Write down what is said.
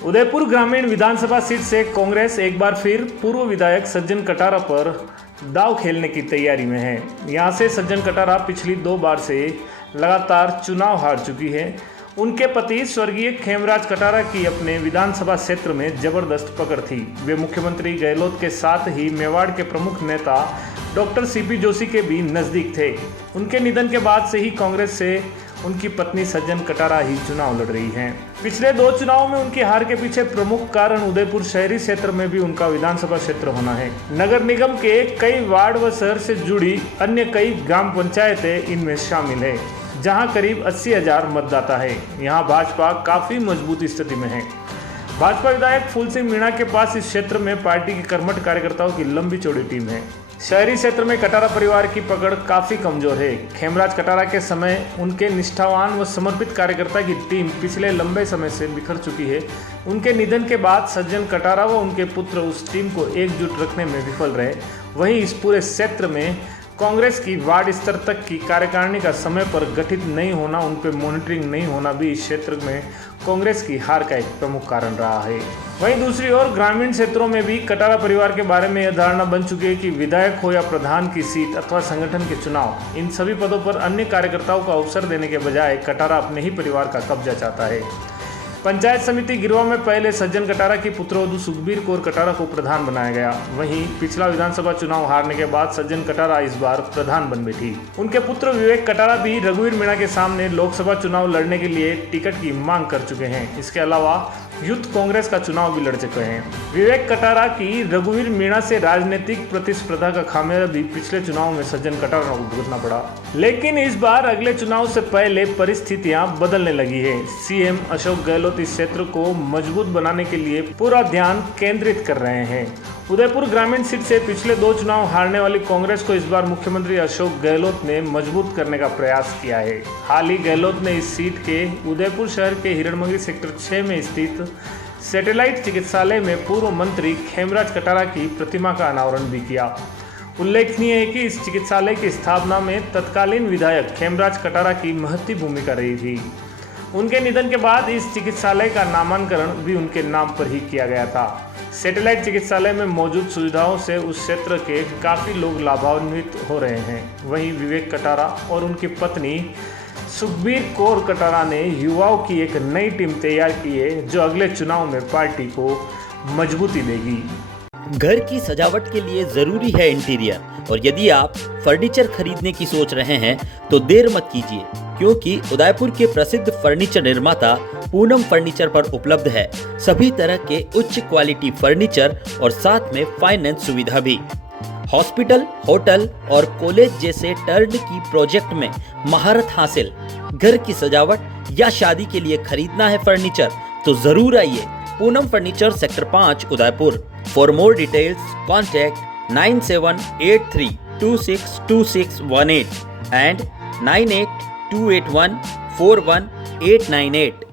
उदयपुर ग्रामीण विधानसभा सीट से कांग्रेस एक बार फिर पूर्व विधायक सज्जन कटारा पर दांव खेलने की तैयारी में है। यहां से सज्जन कटारा पिछली 2 बार से लगातार चुनाव हार चुकी है। उनके पति स्वर्गीय खेमराज कटारा की अपने विधानसभा क्षेत्र में जबरदस्त पकड़ थी। वे मुख्यमंत्री गहलोत के साथ ही मेवाड़ के प्रमुख नेता डॉक्टर सीपी जोशी के भी नज़दीक थे। उनके निधन के बाद से ही कांग्रेस से उनकी पत्नी सज्जन कटारा ही चुनाव लड़ रही हैं। पिछले 2 चुनावों में उनकी हार के पीछे प्रमुख कारण उदयपुर शहरी क्षेत्र में भी उनका विधानसभा क्षेत्र होना है। नगर निगम के कई वार्ड व शहर से जुड़ी अन्य कई ग्राम पंचायतें इनमें शामिल है, जहां करीब 80,000 मतदाता है। यहां भाजपा काफी मजबूत स्थिति में है। भाजपा विधायक फूल सिंह मीणा के पास इस क्षेत्र में पार्टी के कर्मठ कार्यकर्ताओं की लंबी चौड़ी टीम है। शहरी क्षेत्र में कटारा परिवार की पकड़ काफी कमजोर है। खेमराज कटारा के समय उनके निष्ठावान व समर्पित कार्यकर्ता की टीम पिछले लंबे समय से बिखर चुकी है। उनके निधन के बाद सज्जन कटारा व उनके पुत्र उस टीम को एकजुट रखने में विफल रहे। वहीं इस पूरे क्षेत्र में कांग्रेस की वार्ड स्तर तक की कार्यकारिणी का समय पर गठित नहीं होना, उन पर मॉनिटरिंग नहीं होना भी इस क्षेत्र में कांग्रेस की हार का एक प्रमुख कारण रहा है। वहीं दूसरी ओर ग्रामीण क्षेत्रों में भी कटारा परिवार के बारे में यह धारणा बन चुकी है कि विधायक हो या प्रधान की सीट अथवा संगठन के चुनाव, इन सभी पदों पर अन्य कार्यकर्ताओं को अवसर देने के बजाय कटारा अपने ही परिवार का कब्जा चाहता है। पंचायत समिति गिरोह में पहले सज्जन कटारा की पुत्रवधू सुखबीर कौर कटारा को प्रधान बनाया गया। वहीं पिछला विधानसभा चुनाव हारने के बाद सज्जन कटारा इस बार प्रधान बन बैठी। उनके पुत्र विवेक कटारा भी रघुवीर मीणा के सामने लोकसभा चुनाव लड़ने के लिए टिकट की मांग कर चुके हैं। इसके अलावा यूथ कांग्रेस का चुनाव भी लड़ चुके हैं। विवेक कटारा की रघुवीर मीणा से राजनीतिक प्रतिस्पर्धा का खामियाजा भी पिछले चुनाव में सज्जन कटारा को भुगतना पड़ा। लेकिन इस बार अगले चुनाव से पहले परिस्थितियां बदलने लगी है। सीएम अशोक गहलोत इस क्षेत्र को मजबूत बनाने के लिए पूरा ध्यान केंद्रित कर रहे हैं। उदयपुर ग्रामीण सीट से पिछले 2 चुनाव हारने वाली कांग्रेस को इस बार मुख्यमंत्री अशोक गहलोत ने मजबूत करने का प्रयास किया है। हाल ही गहलोत ने इस सीट के उदयपुर शहर के हिरणमंगी सेक्टर 6 में स्थित सैटेलाइट चिकित्सालय में पूर्व मंत्री खेमराज कटारा की प्रतिमा का अनावरण भी किया। उल्लेखनीय है कि इस चिकित्सालय की स्थापना में तत्कालीन विधायक खेमराज कटारा की महत्वपूर्ण भूमिका रही थी। उनके निधन के बाद इस चिकित्सालय का नामांकन भी उनके नाम पर ही किया गया था। सैटेलाइट चिकित्सालय में मौजूद सुविधाओं से उस क्षेत्र के काफ़ी लोग लाभान्वित हो रहे हैं। वहीं विवेक कटारा और उनकी पत्नी सुखबीर कौर कटारा ने युवाओं की एक नई टीम तैयार की है, जो अगले चुनाव में पार्टी को मजबूती देगी। घर की सजावट के लिए जरूरी है इंटीरियर, और यदि आप फर्नीचर खरीदने की सोच रहे हैं तो देर मत कीजिए, क्योंकि उदयपुर के प्रसिद्ध फर्नीचर निर्माता पूनम फर्नीचर पर उपलब्ध है सभी तरह के उच्च क्वालिटी फर्नीचर और साथ में फाइनेंस सुविधा भी। हॉस्पिटल, होटल और कॉलेज जैसे टर्नकी प्रोजेक्ट में महारत हासिल। घर की सजावट या शादी के लिए खरीदना है फर्नीचर तो जरूर आइए Poonam furniture, sector 5, Udaipur. For more details contact 9783262618 and 9828141898।